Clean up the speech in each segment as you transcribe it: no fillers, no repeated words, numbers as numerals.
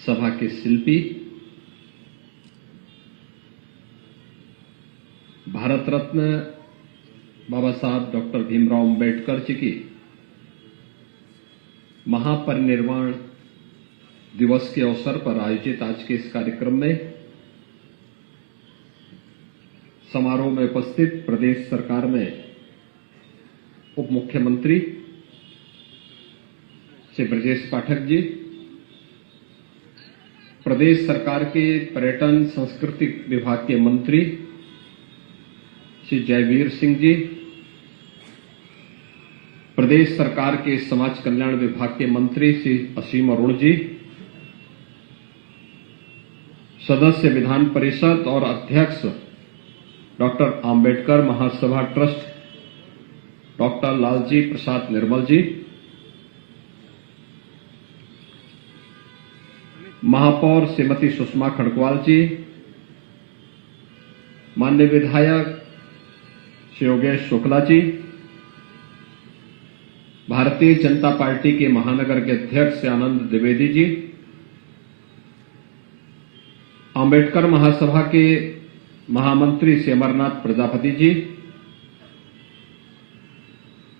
सभा के शिल्पी, भारत रत्न बाबा साहब डॉक्टर भीमराव अंबेडकर जी की महापरिनिर्वाण दिवस के अवसर पर आयोजित आज के इस कार्यक्रम में समारोह में उपस्थित प्रदेश सरकार में उप मुख्यमंत्री श्री ब्रजेश पाठक जी, प्रदेश सरकार के पर्यटन संस्कृति विभाग के मंत्री श्री जयवीर सिंह जी, प्रदेश सरकार के समाज कल्याण विभाग के मंत्री श्री असीम अरुण जी, सदस्य विधान परिषद और अध्यक्ष डॉक्टर आम्बेडकर महासभा ट्रस्ट डॉक्टर लालजी प्रसाद निर्मल जी, महापौर श्रीमती सुषमा खड़गवाल जी, माननीय विधायक श्री योगेश शुक्ला जी, भारतीय जनता पार्टी के महानगर के अध्यक्ष श्री आनंद द्विवेदी जी, आम्बेडकर महासभा के महामंत्री श्री अमरनाथ प्रजापति जी,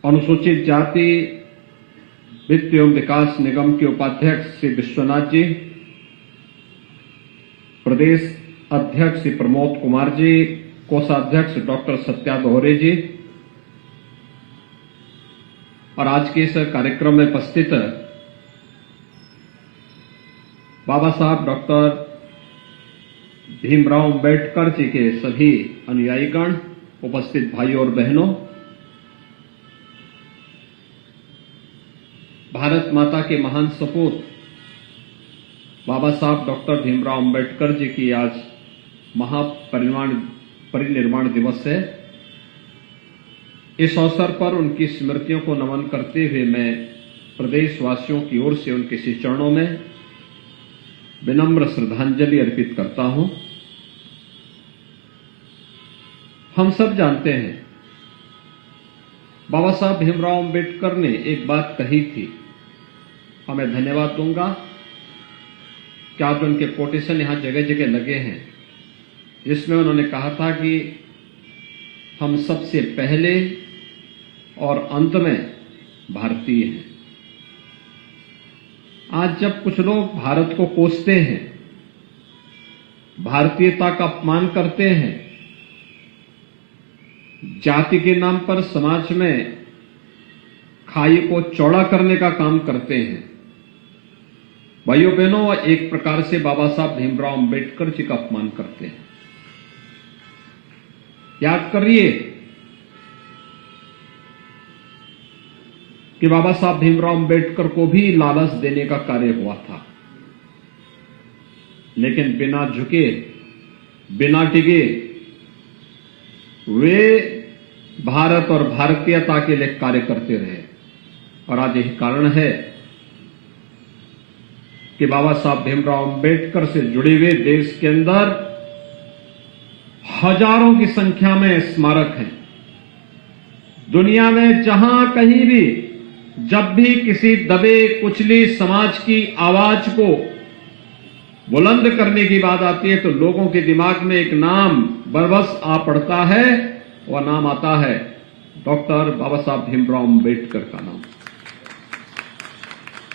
अनुसूचित जाति वित्त एवं विकास निगम के उपाध्यक्ष श्री विश्वनाथ जी, प्रदेश अध्यक्ष श्री प्रमोद कुमार जी, कोषाध्यक्ष डॉक्टर सत्या दोहरे जी और आज के इस कार्यक्रम में उपस्थित बाबा साहब डॉक्टर भीमराव अंबेडकर जी के सभी अनुयायीगण, उपस्थित भाइयों और बहनों, भारत माता के महान सपूत बाबा साहब डॉक्टर भीमराव अंबेडकर जी की आज महापरिनिर्वाण दिवस है। इस अवसर पर उनकी स्मृतियों को नमन करते हुए मैं प्रदेशवासियों की ओर से उनके श्री चरणों में विनम्र श्रद्धांजलि अर्पित करता हूं। हम सब जानते हैं बाबा साहब भीमराव अंबेडकर ने एक बात कही थी, और मैं धन्यवाद दूंगा कि आज उनके कोटेशन यहां जगह जगह लगे हैं, जिसमें उन्होंने कहा था कि हम सबसे पहले और अंत में भारतीय हैं। आज जब कुछ लोग भारत को कोसते हैं, भारतीयता का अपमान करते हैं, जाति के नाम पर समाज में खाई को चौड़ा करने का काम करते हैं, भाइयों बहनों, एक प्रकार से बाबा साहब भीमराव अंबेडकर जी का अपमान करते हैं। याद करिए कि बाबा साहब भीमराव अंबेडकर को भी लालच देने का कार्य हुआ था, लेकिन बिना झुके, बिना टिके वे भारत और भारतीयता के लिए कार्य करते रहे। और आज यही कारण है कि बाबा साहब भीमराव अंबेडकर से जुड़े हुए देश के अंदर हजारों की संख्या में स्मारक हैं। दुनिया में जहां कहीं भी जब भी किसी दबे कुचली समाज की आवाज को बुलंद करने की बात आती है तो लोगों के दिमाग में एक नाम बरबस आ पड़ता है, वह नाम आता है डॉक्टर बाबा साहब भीमराव अंबेडकर का नाम।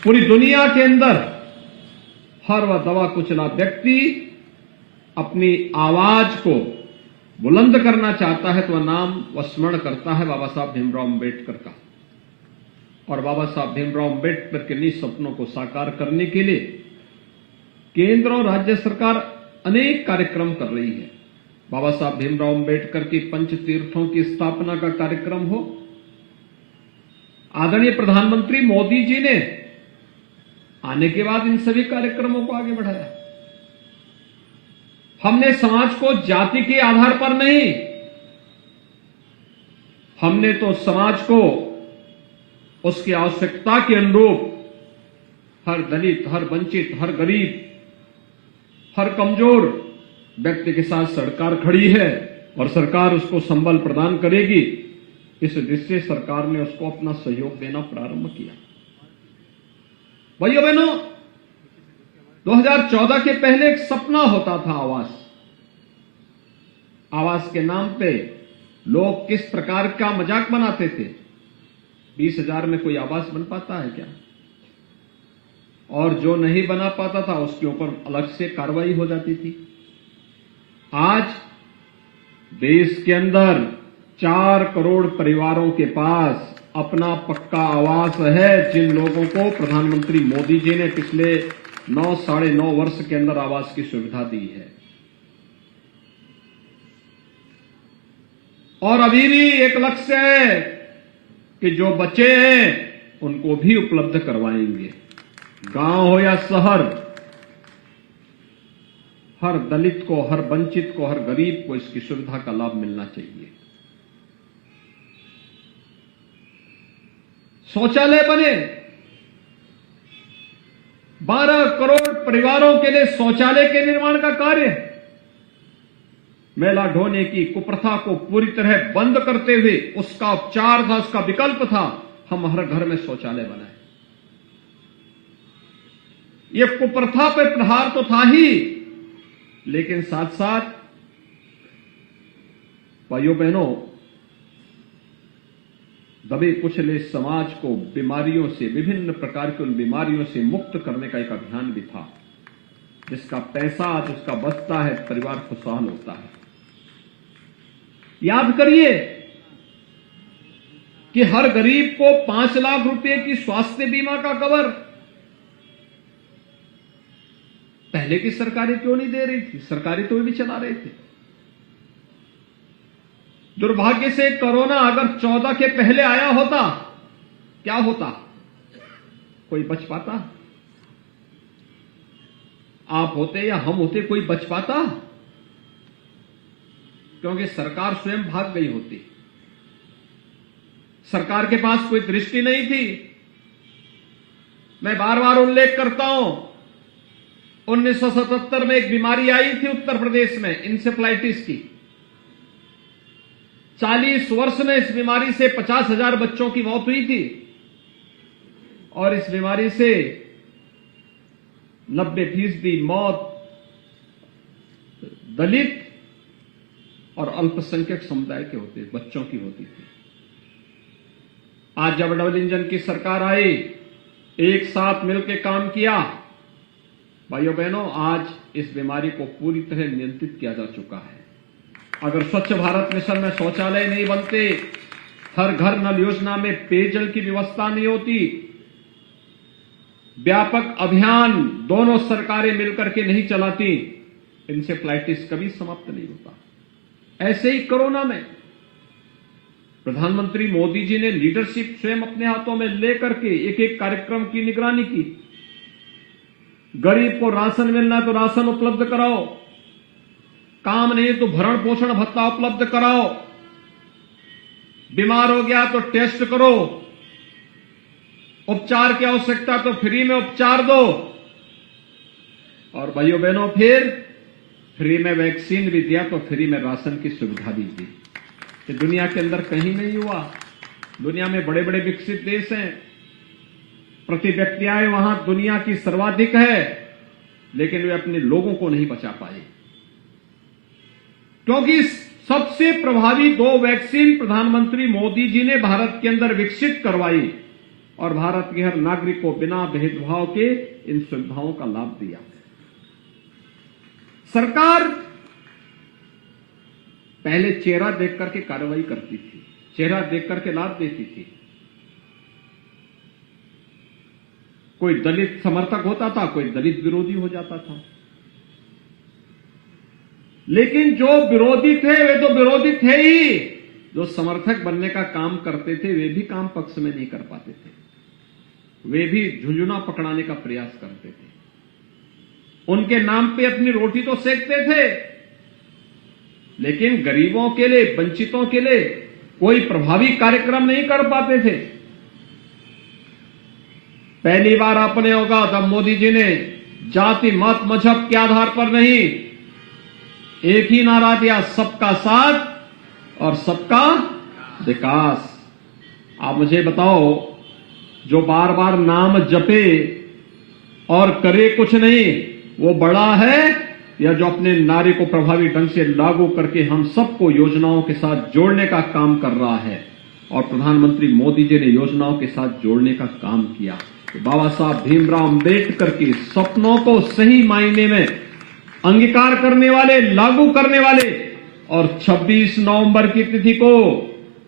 पूरी दुनिया के अंदर हर वह दबा कुचला व्यक्ति अपनी आवाज को बुलंद करना चाहता है तो वह नाम वह स्मरण करता है बाबा साहब भीमराव अंबेडकर का। और बाबा साहब भीमराव अंबेडकर के निज सपनों को साकार करने के लिए केंद्र और राज्य सरकार अनेक कार्यक्रम कर रही है। बाबा साहब भीमराव अंबेडकर की पंच तीर्थों की स्थापना का कार्यक्रम हो, आदरणीय प्रधानमंत्री मोदी जी ने आने के बाद इन सभी कार्यक्रमों को आगे बढ़ाया। हमने समाज को जाति के आधार पर नहीं, हमने तो समाज को उसकी आवश्यकता के अनुरूप हर दलित, हर वंचित, हर गरीब, हर कमजोर व्यक्ति के साथ सरकार खड़ी है और सरकार उसको संबल प्रदान करेगी। इस दृष्टि से सरकार ने उसको अपना सहयोग देना प्रारंभ किया। भाइयों बहनों, 2014 के पहले एक सपना होता था आवास। आवास के नाम पे लोग किस प्रकार का मजाक बनाते थे। 20,000 में कोई आवास बन पाता है क्या? और जो नहीं बना पाता था उसके ऊपर अलग से कार्रवाई हो जाती थी। आज देश के अंदर 4 करोड़ परिवारों के पास अपना पक्का आवास है, जिन लोगों को प्रधानमंत्री मोदी जी ने पिछले 9-9.5 वर्ष के अंदर आवास की सुविधा दी है। और अभी भी एक लक्ष्य है कि जो बचे हैं उनको भी उपलब्ध करवाएंगे। गांव हो या शहर, हर दलित को, हर वंचित को, हर गरीब को इसकी सुविधा का लाभ मिलना चाहिए। शौचालय बने, 12 करोड़ परिवारों के लिए शौचालय के निर्माण का कार्य है। मैला ढोने की कुप्रथा को पूरी तरह बंद करते हुए उसका उपचार था, उसका विकल्प था, हम हर घर में शौचालय बनाए। यह कुप्रथा पे प्रहार तो था ही, लेकिन साथ साथ भाइयों बहनों, दबे कुचले समाज को बीमारियों से, विभिन्न प्रकार की उन बीमारियों से मुक्त करने का एक अभियान भी था, जिसका पैसा आज उसका बचता है, परिवार खुशहाल होता है। याद करिए कि हर गरीब को 5 लाख रुपए की स्वास्थ्य बीमा का कवर पहले की सरकारें क्यों नहीं दे रही थी? सरकारें तो भी चला रहे थे। दुर्भाग्य से कोरोना अगर 14 के पहले आया होता, क्या होता? कोई बच पाता? आप होते या हम होते, कोई बच पाता? क्योंकि सरकार स्वयं भाग गई होती। सरकार के पास कोई दृष्टि नहीं थी। मैं बार बार उल्लेख करता हूं, 1977 में एक बीमारी आई थी उत्तर प्रदेश में, इंसेफ्लाइटिस की। 40 वर्ष में इस बीमारी से 50,000 बच्चों की मौत हुई थी, और इस बीमारी से 90% मौत दलित और अल्पसंख्यक समुदाय के होते, बच्चों की होती थी। आज जब डबल इंजन की सरकार आई, एक साथ मिलकर काम किया, भाइयों बहनों, आज इस बीमारी को पूरी तरह नियंत्रित किया जा चुका है। अगर स्वच्छ भारत मिशन में शौचालय नहीं बनते, हर घर नल योजना में पेयजल की व्यवस्था नहीं होती, व्यापक अभियान दोनों सरकारें मिलकर के नहीं चलाती, इंसेफ्लाइटिस कभी समाप्त नहीं होता। ऐसे ही कोरोना में प्रधानमंत्री मोदी जी ने लीडरशिप स्वयं अपने हाथों में लेकर के एक एक कार्यक्रम की निगरानी की। गरीब को राशन मिलना है तो राशन उपलब्ध कराओ, काम नहीं तो भरण पोषण भत्ता उपलब्ध कराओ, बीमार हो गया तो टेस्ट करो, उपचार की आवश्यकता तो फ्री में उपचार दो, और भाइयों बहनों फिर फ्री में वैक्सीन भी दिया तो फ्री में राशन की सुविधा भी दी। ये दुनिया के अंदर कहीं नहीं हुआ। दुनिया में बड़े बड़े विकसित देश हैं, प्रति व्यक्ति आय वहां दुनिया की सर्वाधिक है, लेकिन वे अपने लोगों को नहीं बचा पाए, क्योंकि सबसे प्रभावी 2 वैक्सीन प्रधानमंत्री मोदी जी ने भारत के अंदर विकसित करवाई, और भारत के हर नागरिक को बिना भेदभाव के इन सुविधाओं का लाभ दिया। सरकार पहले चेहरा देख करके कार्रवाई करती थी, चेहरा देख करके लाभ देती थी। कोई दलित समर्थक होता था, कोई दलित विरोधी हो जाता था, लेकिन जो विरोधी थे वे तो विरोधी थे ही, जो समर्थक बनने का काम करते थे वे भी काम पक्ष में नहीं कर पाते थे, वे भी झुंझुना पकड़ाने का प्रयास करते थे। उनके नाम पे अपनी रोटी तो सेकते थे, लेकिन गरीबों के लिए, वंचितों के लिए कोई प्रभावी कार्यक्रम नहीं कर पाते थे। पहली बार आपने होगा तब मोदी जी ने जाति मत मजहब के आधार पर नहीं, एक ही नारा दिया, सबका साथ और सबका विकास। आप मुझे बताओ, जो बार बार नाम जपे और करे कुछ नहीं, वो बड़ा है या जो अपने नारे को प्रभावी ढंग से लागू करके हम सबको योजनाओं के साथ जोड़ने का काम कर रहा है। और प्रधानमंत्री मोदी जी ने योजनाओं के साथ जोड़ने का काम किया। बाबा साहब भीमराव अंबेडकर के सपनों को सही मायने में अंगीकार करने वाले, लागू करने वाले, और 26 नवंबर की तिथि को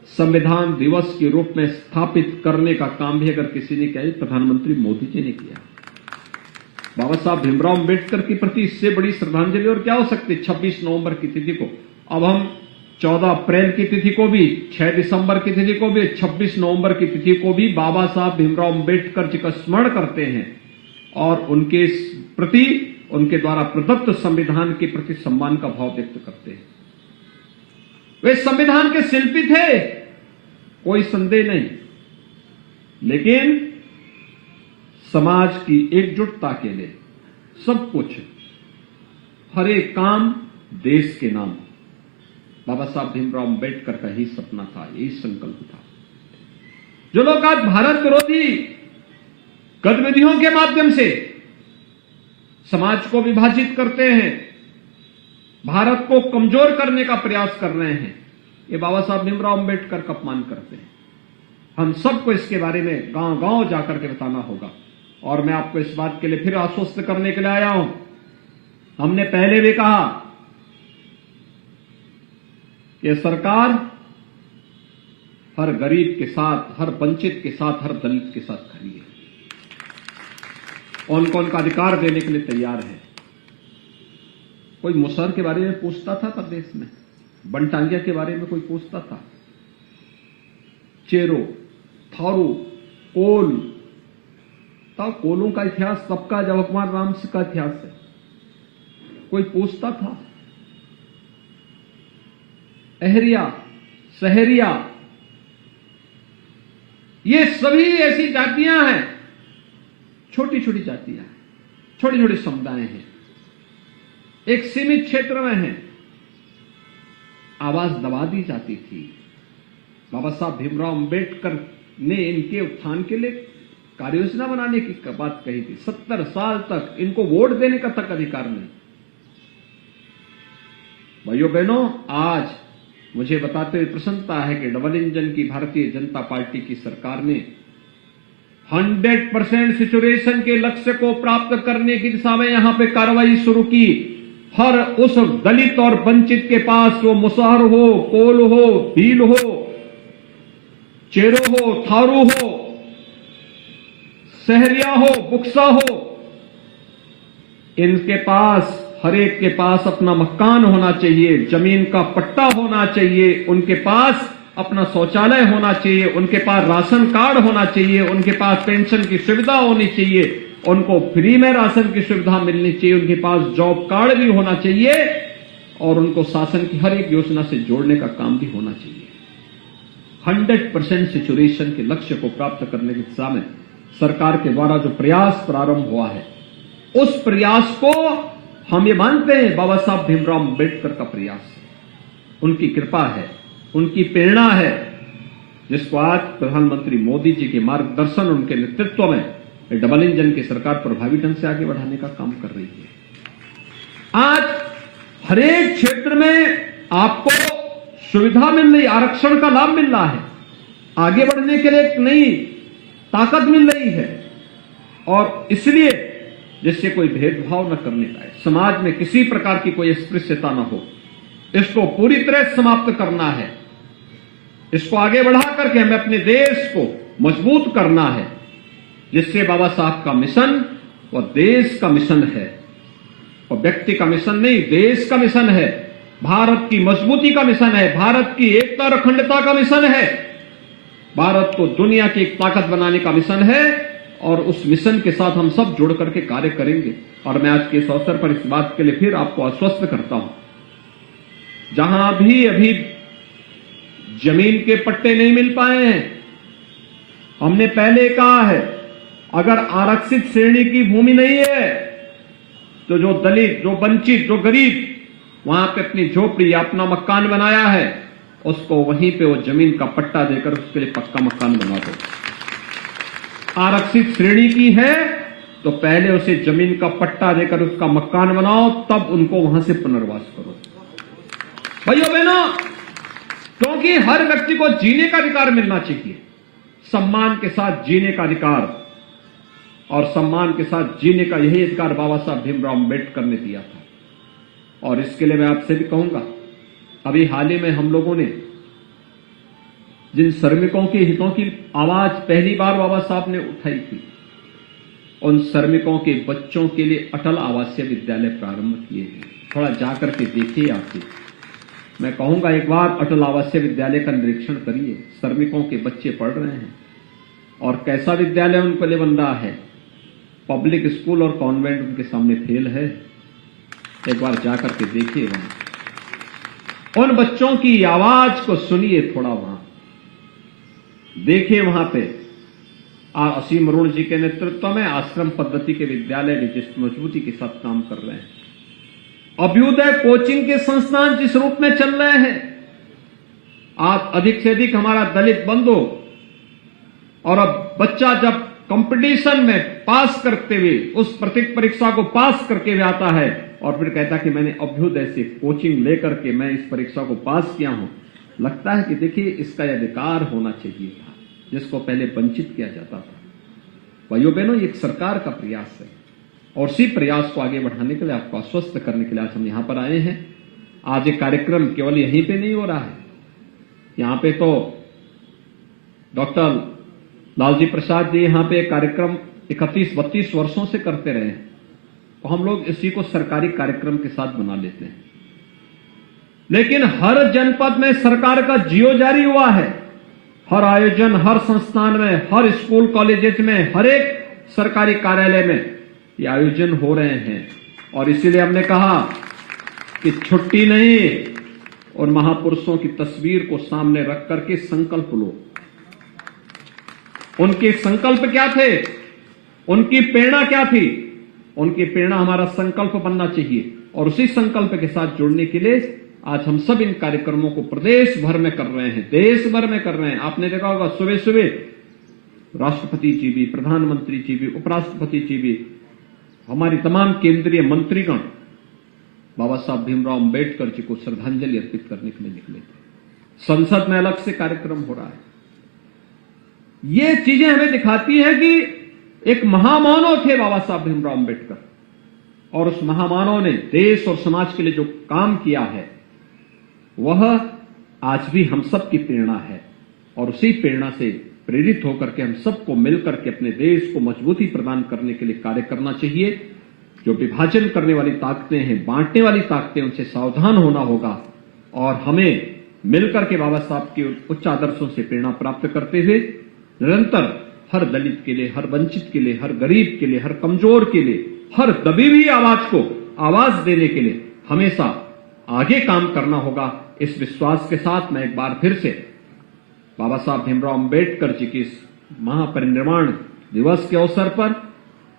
संविधान दिवस के रूप में स्थापित करने का काम भी अगर किसी ने किया, प्रधानमंत्री मोदी जी ने किया। बाबा साहब भीमराव अंबेडकर के प्रति इससे बड़ी श्रद्धांजलि और क्या हो सकती। 26 नवंबर की तिथि को अब हम 14 अप्रैल की तिथि को भी, 6 दिसंबर की तिथि को भी, 26 नवंबर की तिथि को भी बाबा साहब भीमराव अंबेडकर जी का स्मरण करते हैं और उनके प्रति, उनके द्वारा प्रदत्त संविधान के प्रति सम्मान का भाव व्यक्त करते हैं। वे संविधान के शिल्पी थे, कोई संदेह नहीं, लेकिन समाज की एकजुटता के लिए सब कुछ, हर एक काम देश के नाम, बाबा साहब भीमराव अंबेडकर का ही सपना था, यही संकल्प था। जो लोग आज भारत विरोधी गतिविधियों के माध्यम से समाज को विभाजित करते हैं, भारत को कमजोर करने का प्रयास कर रहे हैं, ये बाबा साहब भीमराव अंबेडकर का अपमान करते हैं। हम सबको इसके बारे में गांव-गांव जाकर के बताना होगा। और मैं आपको इस बात के लिए फिर आश्वस्त करने के लिए आया हूं। हमने पहले भी कहा कि सरकार हर गरीब के साथ, हर वंचित के साथ, हर दलित के साथ खड़ी है, उनको उनका अधिकार देने के लिए तैयार है। कोई मुसहर के बारे में पूछता था प्रदेश में? बनटांगिया के बारे में कोई पूछता था? चेरो, थारू, कोल, तब कोलों का इतिहास सबका जवाहर राम से का इतिहास है, कोई पूछता था? अहरिया, सहरिया, ये सभी ऐसी जातियां हैं, छोटी छोटी जातियां हैं, छोटे छोटे समुदाय हैं, एक सीमित क्षेत्र में हैं, आवाज दबा दी जाती थी। बाबा साहब भीमराव अंबेडकर ने इनके उत्थान के लिए कार्ययोजना बनाने की बात कही थी। 70 साल तक इनको वोट देने का तक अधिकार नहीं। भाइयों बहनों, आज मुझे बताते हुए प्रसन्नता है कि डबल इंजन की भारतीय जनता पार्टी की सरकार ने 100% सिचुएशन के लक्ष्य को प्राप्त करने की दिशा में यहां पे कार्रवाई शुरू की। हर उस दलित और वंचित के पास, वो मुसहर हो, कोल हो, भील हो, चेरो हो, थारू हो, सहरिया हो, बुक्सा हो, इनके पास, हर एक के पास अपना मकान होना चाहिए, जमीन का पट्टा होना चाहिए, उनके पास अपना शौचालय होना चाहिए, उनके पास राशन कार्ड होना चाहिए, उनके पास पेंशन की सुविधा होनी चाहिए, उनको फ्री में राशन की सुविधा मिलनी चाहिए, उनके पास जॉब कार्ड भी होना चाहिए और उनको शासन की हर एक योजना से जोड़ने का काम भी होना चाहिए। 100% सिचुएशन के लक्ष्य को प्राप्त करने की दिशा में सरकार के द्वारा जो प्रयास प्रारंभ हुआ है, उस प्रयास को हम ये मानते हैं बाबा साहब भीमराव अंबेडकर का प्रयास है, उनकी कृपा है, उनकी प्रेरणा है, जिसको आज प्रधानमंत्री मोदी जी के मार्गदर्शन, उनके नेतृत्व में डबल इंजन की सरकार प्रभावी ढंग से आगे बढ़ाने का काम कर रही है। आज हर एक क्षेत्र में आपको सुविधा मिल रही, आरक्षण का लाभ मिल रहा है, आगे बढ़ने के लिए एक नई ताकत मिल रही है। और इसलिए जिससे कोई भेदभाव न करने पाए, समाज में किसी प्रकार की कोई अस्पृश्यता न हो, इसको पूरी तरह समाप्त करना है। इसको आगे बढ़ा करके हमें अपने देश को मजबूत करना है, जिससे बाबा साहब का मिशन वो देश का मिशन है, और व्यक्ति का मिशन नहीं, देश का मिशन है, भारत की मजबूती का मिशन है, भारत की एकता और अखंडता का मिशन है, भारत को दुनिया की एक ताकत बनाने का मिशन है। और उस मिशन के साथ हम सब जुड़ करके कार्य करेंगे। और मैं आज के इस अवसर पर इस बात के लिए फिर आपको आश्वस्त करता हूं, जहां भी अभी जमीन के पट्टे नहीं मिल पाए हैं, हमने पहले कहा है, अगर आरक्षित श्रेणी की भूमि नहीं है तो जो दलित, जो वंचित, जो गरीब वहां पे अपनी झोपड़ी या अपना मकान बनाया है, उसको वहीं पे वो जमीन का पट्टा देकर उसके लिए पक्का मकान बना दो। आरक्षित श्रेणी की है तो पहले उसे जमीन का पट्टा देकर उसका मकान बनाओ, तब उनको वहां से पुनर्वास करो। भाइयों बहनों, क्योंकि हर व्यक्ति को जीने का अधिकार मिलना चाहिए, सम्मान के साथ जीने का अधिकार, और सम्मान के साथ जीने का यही अधिकार बाबा साहब भीमराव अम्बेडकर ने दिया था। और इसके लिए मैं आपसे भी कहूंगा, अभी हाल ही में हम लोगों ने जिन श्रमिकों के हितों की आवाज पहली बार बाबा साहब ने उठाई थी, उन श्रमिकों के बच्चों के लिए अटल आवासीय विद्यालय प्रारंभ किए हैं। थोड़ा जाकर के देखिए आप भी। मैं कहूंगा एक बार अटल आवासीय विद्यालय का निरीक्षण करिए। श्रमिकों के बच्चे पढ़ रहे हैं और कैसा विद्यालय उनके लिए बन रहा है। पब्लिक स्कूल और कॉन्वेंट उनके सामने फेल है। एक बार जाकर के देखिए वहां, उन बच्चों की आवाज को सुनिए, थोड़ा वहां देखिए। वहां पे असीम अरुण जी के नेतृत्व में आश्रम पद्धति के विद्यालय भी जिस मजबूती के साथ काम कर रहे हैं। अभ्युदय कोचिंग के संस्थान जिस रूप में चल रहे हैं, आज अधिक से अधिक हमारा दलित बंधु, और अब बच्चा जब कंपटीशन में पास करते हुए उस परीक्षा को पास करके हुए आता है और फिर कहता कि मैंने अभ्युदय से कोचिंग लेकर के मैं इस परीक्षा को पास किया हूं, लगता है कि देखिए इसका यह अधिकार होना चाहिए था, जिसको पहले वंचित किया जाता था। भाइयों बहनों, ये एक सरकार का प्रयास है और इसी प्रयास को आगे बढ़ाने के लिए, आपको आश्वस्त करने के लिए आज हम यहां पर आए हैं। आज एक कार्यक्रम केवल यहीं पे नहीं हो रहा है, यहां पे तो डॉक्टर लालजी प्रसाद जी यहां पे एक कार्यक्रम 31-32 वर्षों से करते रहे हैं, तो हम लोग इसी को सरकारी कार्यक्रम के साथ बना लेते हैं। लेकिन हर जनपद में सरकार का जियो जारी हुआ है। हर आयोजन, हर संस्थान में, हर स्कूल कॉलेजेस में, हर एक सरकारी कार्यालय में ये आयोजन हो रहे हैं। और इसीलिए हमने कहा कि छुट्टी नहीं, और महापुरुषों की तस्वीर को सामने रख करके संकल्प लो। उनके संकल्प क्या थे, उनकी प्रेरणा क्या थी? उनकी प्रेरणा हमारा संकल्प बनना चाहिए, और उसी संकल्प के साथ जुड़ने के लिए आज हम सब इन कार्यक्रमों को प्रदेश भर में कर रहे हैं, देश भर में कर रहे हैं। आपने देखा होगा सुबह सुबह राष्ट्रपति जी भी, प्रधानमंत्री जी भी, उपराष्ट्रपति जी भी, हमारी तमाम केंद्रीय मंत्रीगण बाबा साहब भीमराव अम्बेडकर जी को श्रद्धांजलि अर्पित करने के लिए निकले थे। संसद में अलग से कार्यक्रम हो रहा है। ये चीजें हमें दिखाती है कि एक महामानव थे बाबा साहब भीमराव अम्बेडकर, और उस महामानव ने देश और समाज के लिए जो काम किया है वह आज भी हम सब की प्रेरणा है। और उसी प्रेरणा से प्रेरित होकर के हम सबको मिलकर के अपने देश को मजबूती प्रदान करने के लिए कार्य करना चाहिए। जो विभाजन करने वाली ताकतें हैं, बांटने वाली ताकतें, उनसे सावधान होना होगा, और हमें मिलकर के बाबा साहब के उच्च आदर्शों से प्रेरणा प्राप्त करते हुए निरंतर हर दलित के लिए, हर वंचित के लिए, हर गरीब के लिए, हर कमजोर के लिए, हर दबी हुई आवाज को आवाज देने के लिए हमेशा आगे काम करना होगा। इस विश्वास के साथ मैं एक बार फिर से बाबा साहब भीमराव अम्बेडकर जी की इस महापरिनिर्वाण दिवस के अवसर पर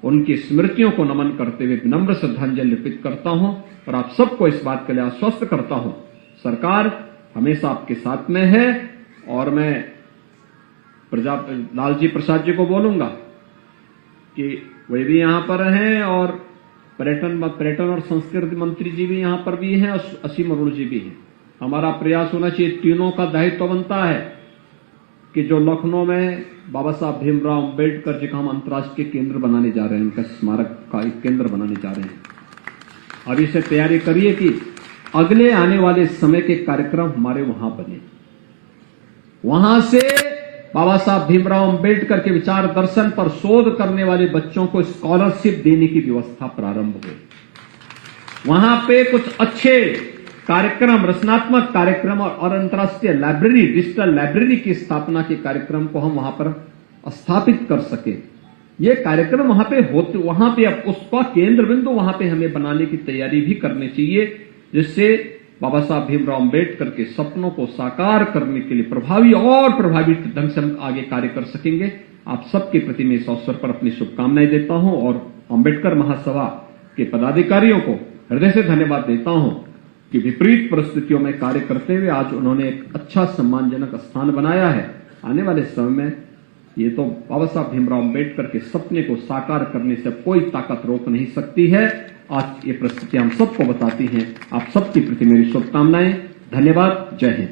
उनकी स्मृतियों को नमन करते हुए विनम्र श्रद्धांजलि अर्पित करता हूं, और आप सबको इस बात के लिए आश्वस्त करता हूं, सरकार हमेशा आपके साथ में है। और मैं लालजी प्रसाद जी को बोलूंगा कि वे भी यहां पर हैं, और पर्यटन और संस्कृति मंत्री जी भी यहां पर भी हैं, और असीम अरुण जी भी हैं। हमारा प्रयास होना चाहिए, तीनों का दायित्व बनता है कि जो लखनऊ में बाबा साहब भीमराव अम्बेडकर जी का हम अंतर्राष्ट्रीय केंद्र बनाने जा रहे हैं, उनका स्मारक का एक केंद्र बनाने जा रहे हैं। अभी से तैयारी करिए कि अगले आने वाले समय के कार्यक्रम हमारे वहां बने। वहां से बाबा साहब भीमराव अम्बेडकर के विचार दर्शन पर शोध करने वाले बच्चों को स्कॉलरशिप देने की व्यवस्था प्रारंभ हुई। वहां पे कुछ अच्छे कार्यक्रम, रचनात्मक कार्यक्रम और अंतर्राष्ट्रीय लाइब्रेरी, डिजिटल लाइब्रेरी की स्थापना के कार्यक्रम को हम वहां पर स्थापित कर सके। ये कार्यक्रम वहां पे होते, वहां पे अब उसका केंद्र बिंदु वहां पे हमें बनाने की तैयारी भी करनी चाहिए, जिससे बाबा साहब भीमराव अम्बेडकर के सपनों को साकार करने के लिए प्रभावी ढंग से हम आगे कार्य कर सकेंगे। आप सबके प्रति मैं इस अवसर पर अपनी शुभकामनाएं देता हूं, और अम्बेडकर महासभा के पदाधिकारियों को हृदय से धन्यवाद देता हूं कि विपरीत परिस्थितियों में कार्य करते हुए आज उन्होंने एक अच्छा सम्मानजनक स्थान बनाया है। आने वाले समय में ये तो बाबा साहब भीमराव अम्बेडकर के सपने को साकार करने से कोई ताकत रोक नहीं सकती है। आज ये परिस्थिति हम सबको बताती हैं। आप सबके प्रति मेरी शुभकामनाएं। धन्यवाद। जय हिंद।